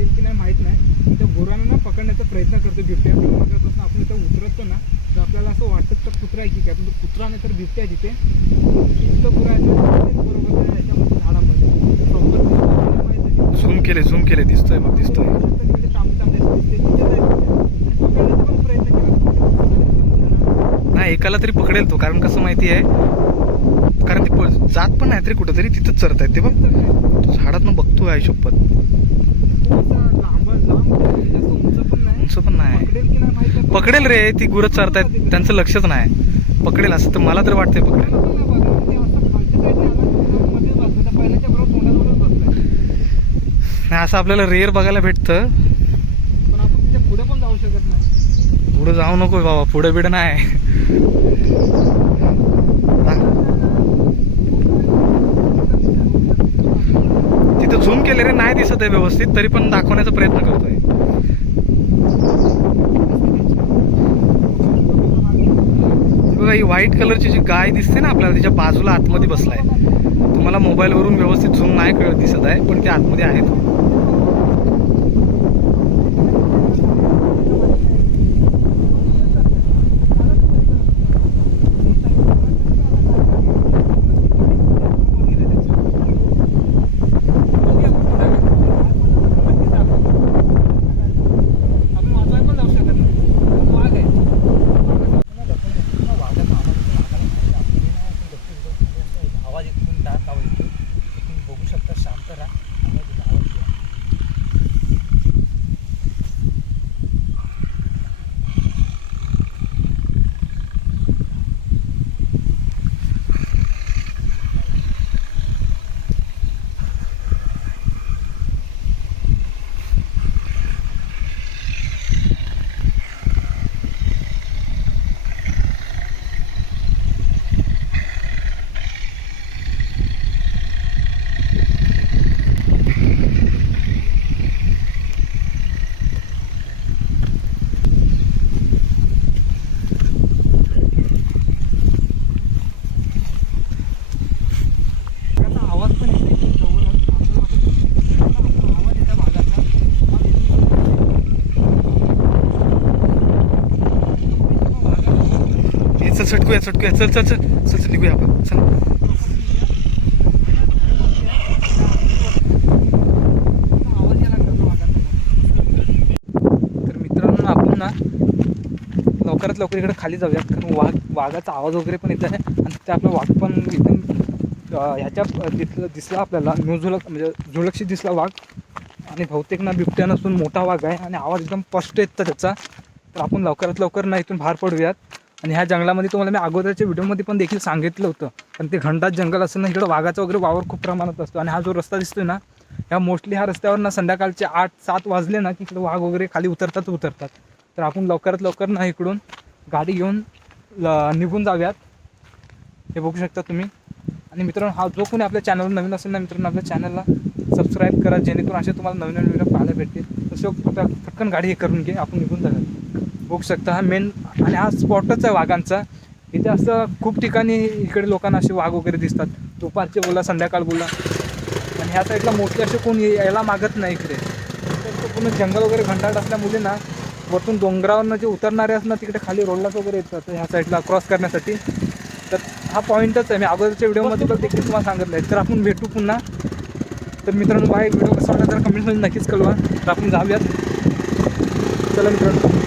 दिसेल की नाही माहीत नाही. त्या गुरांना ना पकडण्याचा प्रयत्न करतो बिबट्या. मगापासून आपण इथं उतरतो ना तर आपल्याला असं वाटतं तर कुत्रा आहे की काय? पण तो कुत्रा नाही तर बिबट्या तिथे. इतकं गुरं बरोबर झाडामध्ये. झूम केले झूम केले दिसतोय बघ दिसतोय. नाही. एकाला तरी पकडेल तो कारण कसं माहिती आहे? कारण ती जात पण नाही तरी कुठंतरी तिथंच चरत आहेत ते बघ तो झाडातनं बघतोय आई शपथ उंच पण नाही. उंच पण नाही पकडेल की नाही माहीत नाही. पकडेल रे ती गुरं चरतायत त्यांचं लक्षच नाही. पकडेल असं तर मला तर वाटतंय पकडेल. नाही असं आपल्याला रेअर बघायला भेटतं. पण आपण तिच्या पुढे पण जाऊ शकत नाही. पुढं जाऊ नको बाबा पुढं बिडं नाही तिथं झूम केले रे नाही दिसत आहे व्यवस्थित तरी पण दाखवण्याचा प्रयत्न करतोय. बघा ही व्हाईट कलरची जी गाय दिसते ना आपल्याला तिच्या बाजूला आतमध्ये बसलाय. तुम्हाला मोबाईलवरून व्यवस्थित झूम नाही कळत दिसत आहे पण ते आतमध्ये आहे. तो आपण वाचवायला पण जाऊ शकत नाही तो वाघ आहे आवाज इथून डार्क आवाज येतो तुम्ही बघू शकता शांत राहा आवाज येतो आवाज येतो. त्याचा आवाज पण येते की जवळच आपल्याला वाटतं की आवाज येतो भागाचा आवाज सटकूया सटकूया. चल चटकूया चटकूया चल चल. चल चल निघूया आपण. चल. आवाज यायला तर मित्रांनो आपण ना लवकरात लवकर इकडे खाली जाऊयात. कारण वाघ वाघाचा आवाज वगैरे पण येत आहे. आणि ते आपला वाघ पण एकदम ह्याच्या दिसलं दिसला आपल्याला. न्यूझुलक म्हणजे झुलक्षी दिसला वाघ. आणि बहुतेक ना बिबट्या नसून मोठा वाघ आहे. आणि आवाज एकदम स्पष्ट येतं त्याचा. तर आपण लवकरात लवकर ना इथून बाहेर पडूयात. आणि ह्या जंगलामध्ये तुम्हाला मी अगोदरच्या व्हिडिओमध्ये पण देखील सांगितलं होतं. पण ते घंटात जंगल असं ना इकडं वाघाचा वगैरे वावर खूप प्रमाणात असतो. आणि हा जो रस्ता दिसतोय ना ह्या मोस्टली ह्या रस्त्यावर ना संध्याकाळचे आठ सात वाजले ना की इकडं वाघ वगैरे खाली उतरतात उतरतात. तर आपण लवकरात लवकर ना इकडून गाडी घेऊन ल- निघून जाऊयात. हे बघू शकता तुम्ही. आणि मित्रांनो हा जो कोणी आपल्या चॅनलवर नवीन असेल ना मित्रांनो आपल्या चॅनलला सबस्क्राईब करा जेणेकरून असे तुम्हाला नवीन नवीन व्हिडिओ पाहायला भेटतील. तसे आपल्या पटकन गाडी हे करून घे आपण निघून जाऊया बघू शकता हा मेन आणि हा स्पॉटच आहे वाघांचा. इथे असं खूप ठिकाणी इकडे लोकांना असे वाघ वगैरे दिसतात. दुपारचे बोला संध्याकाळ बोला आणि ह्या साईडला मोठे असे कोण यायला मागत नाही इकडे. तर तो पूर्ण जंगल वगैरे घंटाळ असल्यामुळे ना वरतून डोंगरावरनं जे उतरणारे असणार तिकडे खाली रोडलाच वगैरे येतात. ह्या साईडला क्रॉस करण्यासाठी. तर हा पॉईंटच आहे. मी अगोदरच्या व्हिडिओमध्ये पण देखील तुम्हाला सांगितलं आहे. तर आपण भेटू पुन्हा. तर मित्रांनो बाय व्हिडिओ कसा वाटला तर कमेंटमध्ये नक्कीच कळवा. तर आपण जाऊयात. चला मित्रांनो.